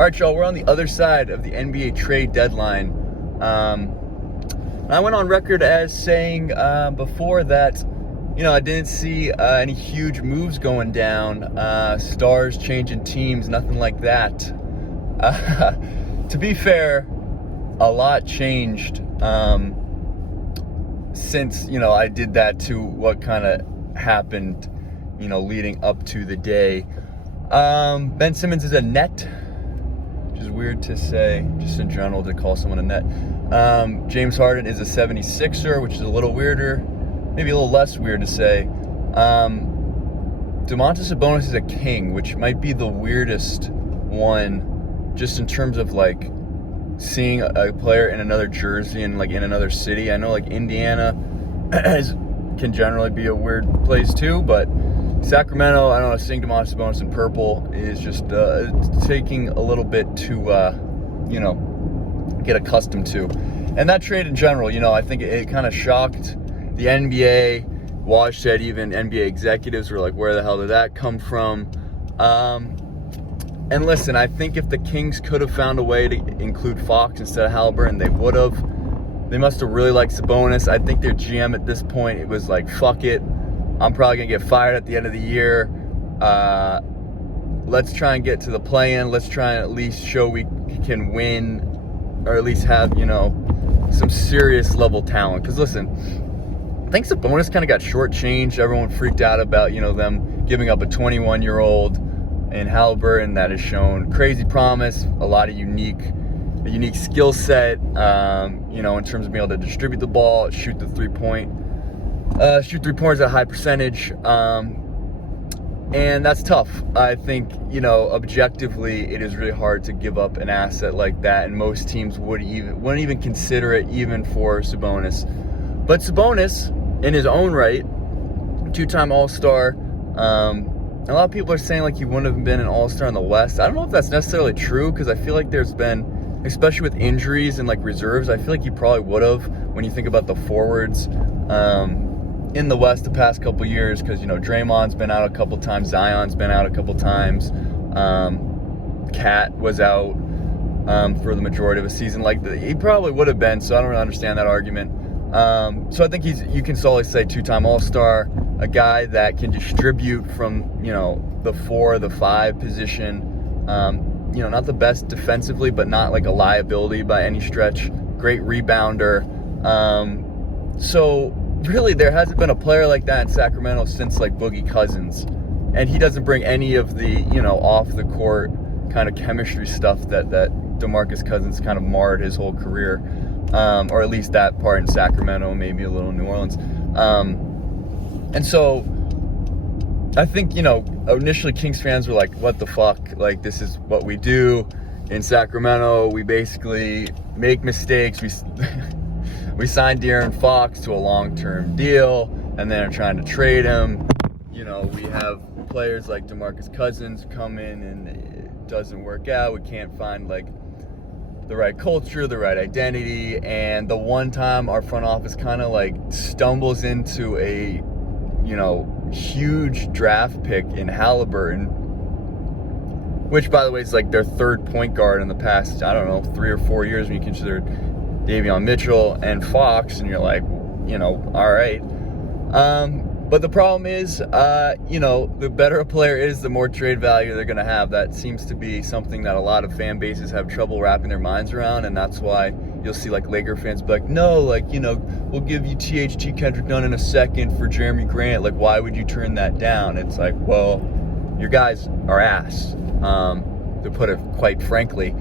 All right, y'all, we're on the other side of the NBA trade deadline. I went on record as saying before that, I didn't see any huge moves going down, stars changing teams, nothing like that. To be fair, a lot changed since, I did that to what kind of happened, leading up to the day. Ben Simmons is a net, which is weird to say, just in general, to call someone a net. James Harden is a 76er, which is a little weirder, maybe a little less weird to say. Domantas Sabonis is a king, which might be the weirdest one, just in terms of like seeing a player in another jersey and like in another city. I know like Indiana can generally be a weird place too, but Sacramento, I don't know, seeing Domantas Sabonis in purple is just taking a little bit to, get accustomed to. And that trade in general, I think it kind of shocked the NBA. Woj said even NBA executives were like, where the hell did that come from? And listen, I think if the Kings could have found a way to include Fox instead of Haliburton, they would have. They must have really liked Sabonis. I think their GM at this point, it was like, fuck it. I'm probably going to get fired at the end of the year. Let's try and get to the play-in. Let's try and at least show we can win, or at least have, some serious level talent. Because listen, I think Sabonis kind of got shortchanged. Everyone freaked out about, them giving up a 21-year-old in Haliburton that has shown crazy promise, a lot of unique skill set, in terms of being able to distribute the ball, shoot three-pointers at a high percentage, and that's tough. I think, objectively, it is really hard to give up an asset like that, and most teams wouldn't even consider it, even for Sabonis. But Sabonis, in his own right, two-time All-Star. A lot of people are saying like he wouldn't have been an All-Star in the West. I don't know if that's necessarily true, because I feel like there's been, especially with injuries and like reserves, I feel like he probably would have, when you think about the forwards in the West the past couple years, because Draymond's been out a couple times, Zion's been out a couple times, Cat was out for the majority of a season. Like he probably would have been, so I don't really understand that argument. So I think you can solely say two-time All-Star, a guy that can distribute from the 4, the 5 position. Not the best defensively, but not like a liability by any stretch. Great rebounder. So really, there hasn't been a player like that in Sacramento since like Boogie Cousins, and he doesn't bring any of the off the court kind of chemistry stuff that DeMarcus Cousins kind of marred his whole career, or at least that part in Sacramento, maybe a little in New Orleans. And so I think, initially Kings fans were like, what the fuck? Like, this is what we do in Sacramento. We basically make mistakes. We signed De'Aaron Fox to a long-term deal, and then are trying to trade him. We have players like DeMarcus Cousins come in, and it doesn't work out. We can't find, like, the right culture, the right identity. And the one time our front office kind of, like, stumbles into a huge draft pick in Haliburton, which, by the way, is like their third point guard in the past, 3 or 4 years when you consider Davion Mitchell and Fox, and you're like, all right. But the problem is, the better a player is, the more trade value they're going to have. That seems to be something that a lot of fan bases have trouble wrapping their minds around, and that's why you'll see like Laker fans be like, no, like, we'll give you THT Kendrick Nunn in a second for Jeremy Grant. Like, why would you turn that down? It's like, well, your guys are ass, to put it quite frankly.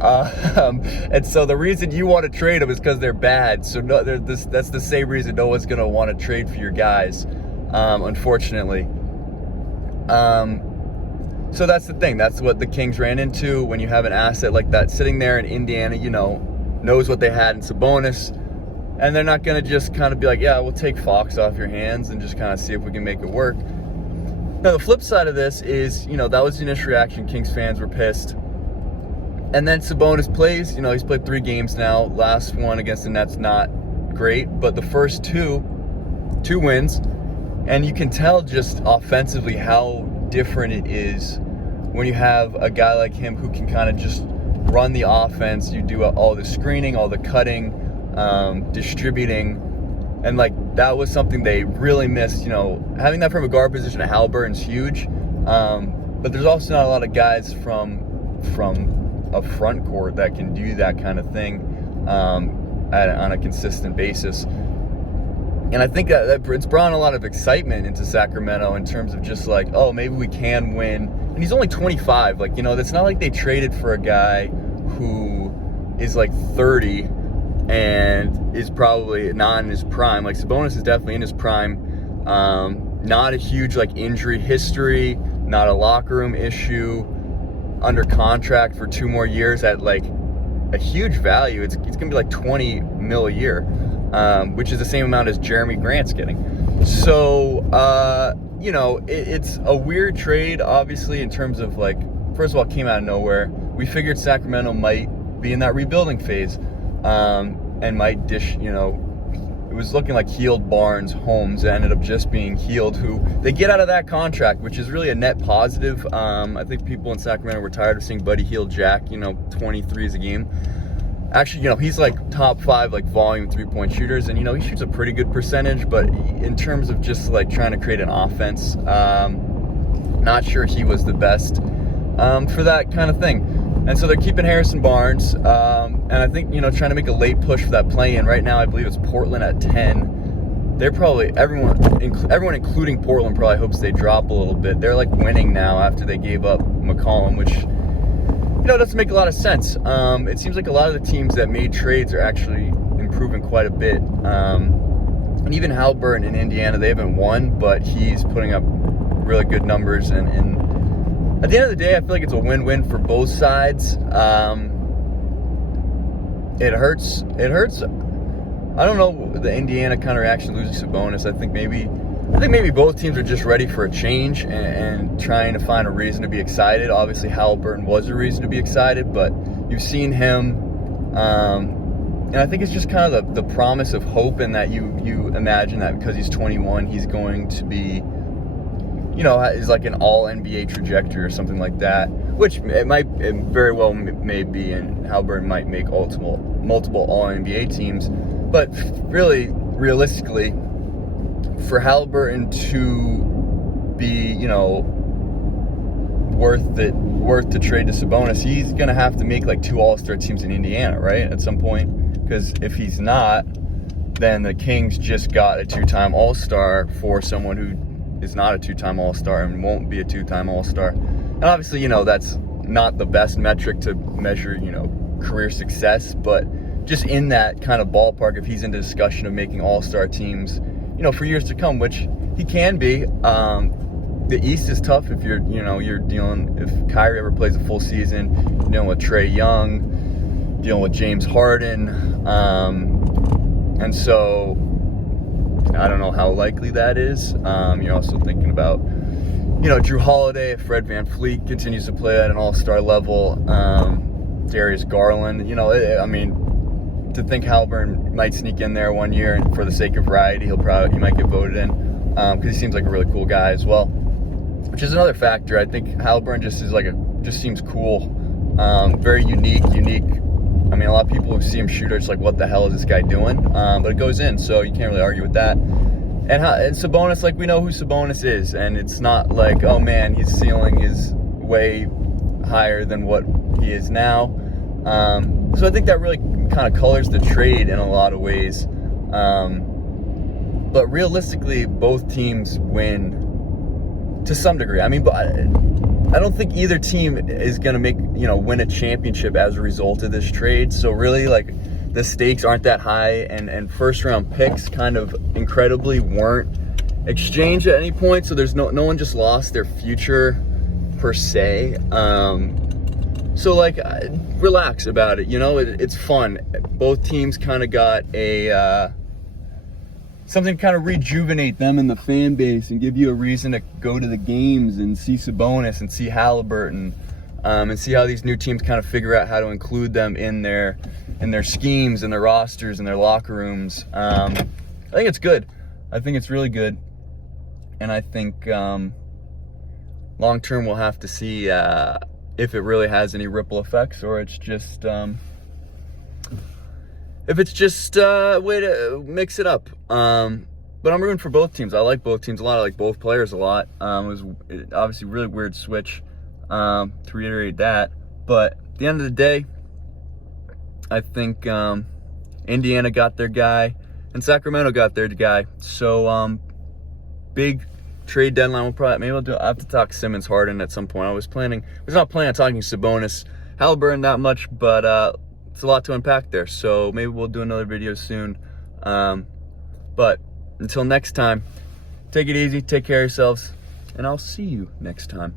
And so the reason you want to trade them is because they're bad. So no, that's the same reason no one's going to want to trade for your guys, unfortunately. So that's the thing. That's what the Kings ran into when you have an asset like that sitting there in Indiana, knows what they had in Sabonis, and they're not going to just kind of be like, yeah, we'll take Fox off your hands and just kind of see if we can make it work. Now, the flip side of this is, that was the initial reaction. Kings fans were pissed. And then Sabonis plays, he's played 3 games now. Last one against the Nets, not great, but the first two wins. And you can tell just offensively how different it is when you have a guy like him who can kind of just run the offense. You do all the screening, all the cutting, distributing, and like that was something they really missed. You know, having that from a guard position at Haliburton's huge, but there's also not a lot of guys from a front court that can do that kind of thing on a consistent basis. And I think that it's brought a lot of excitement into Sacramento in terms of just like, oh, maybe we can win. And he's only 25. Like, you know, it's not like they traded for a guy who is like 30 and is probably not in his prime. Like, Sabonis is definitely in his prime. Not a huge like injury history, not a locker room issue, under contract for 2 more years at like a huge value. It's going to be like $20 million a year. Which is the same amount as Jeremy Grant's getting. So, you know, it's a weird trade, obviously, in terms of, like, first of all, it came out of nowhere. We figured Sacramento might be in that rebuilding phase, and might dish, you know, it was looking like Healed Barnes, Holmes, ended up just being Healed, who they get out of that contract, which is really a net positive. I think people in Sacramento were tired of seeing Buddy Hield Jack, you know, 23s a game. Actually, you know, he's like top 5 like volume 3-point shooters, and you know, he shoots a pretty good percentage, but in terms of just like trying to create an offense, not sure he was the best for that kind of thing. And so they're keeping Harrison Barnes, and I think, you know, trying to make a late push for that play-in. Right now I believe it's Portland at 10. They're probably, everyone including Portland probably hopes they drop a little bit. They're like winning now after they gave up McCollum, which, you know, doesn't make a lot of sense. It seems like a lot of the teams that made trades are actually improving quite a bit. And even Haliburton in Indiana, they haven't won, but he's putting up really good numbers. And at the end of the day, I feel like it's a win-win for both sides. It hurts. I don't know the Indiana kind of reaction to losing Sabonis. I think maybe both teams are just ready for a change and trying to find a reason to be excited. Obviously, Haliburton was a reason to be excited, but you've seen him, and I think it's just kind of the promise of hope, and that you imagine that because he's 21, he's going to be, you know, is like an all-NBA trajectory or something like that, which it very well may be, and Haliburton might make multiple all-NBA teams, but really, realistically, for Haliburton to be, you know, worth to trade to Sabonis, he's going to have to make like 2 All-Star teams in Indiana, right, at some point, because if he's not, then the Kings just got a 2-time All-Star for someone who is not a 2-time All-Star and won't be a 2-time All-Star. And obviously, you know, that's not the best metric to measure, you know, career success, but just in that kind of ballpark, if he's in the discussion of making All-Star teams, you know, for years to come, which he can be. The East is tough if you're dealing, if Kyrie ever plays a full season, you're dealing with Trae Young, dealing with James Harden, and so I don't know how likely that is. You're also thinking about, you know, Drew Holiday, if Fred VanVleet continues to play at an all-star level, Darius Garland, you know, I mean, to think Haliburton might sneak in there one year, and for the sake of variety, he might get voted in, because he seems like a really cool guy as well, which is another factor. I think Haliburton just seems cool, very unique. I mean, a lot of people who see him shoot are just like, what the hell is this guy doing? But it goes in, so you can't really argue with that. And Sabonis, like, we know who Sabonis is, and it's not like, oh man, his ceiling is way higher than what he is now. So I think that really kind of colors the trade in a lot of ways. But realistically, both teams win to some degree. I mean, but I don't think either team is going to win a championship as a result of this trade. So really, like, the stakes aren't that high, and first round picks kind of incredibly weren't exchanged at any point. So there's no one just lost their future per se. So like, relax about it. You know, it's fun. Both teams kind of got a something to kind of rejuvenate them and the fan base and give you a reason to go to the games and see Sabonis and see Haliburton, and see how these new teams kind of figure out how to include them in their schemes and their rosters and their locker rooms. I think it's good. I think it's really good. And I think, long term, we'll have to see if it really has any ripple effects, or it's just a way to mix it up. But I'm rooting for both teams. I like both teams a lot. I like both players a lot. It was obviously a really weird switch, to reiterate that. But at the end of the day, I think Indiana got their guy and Sacramento got their guy. So big trade deadline. Maybe I have to talk Simmons Harden at some point. I was not planning on talking Sabonis Haliburton that much, but it's a lot to unpack there. So maybe we'll do another video soon. But until next time, take it easy, take care of yourselves, and I'll see you next time.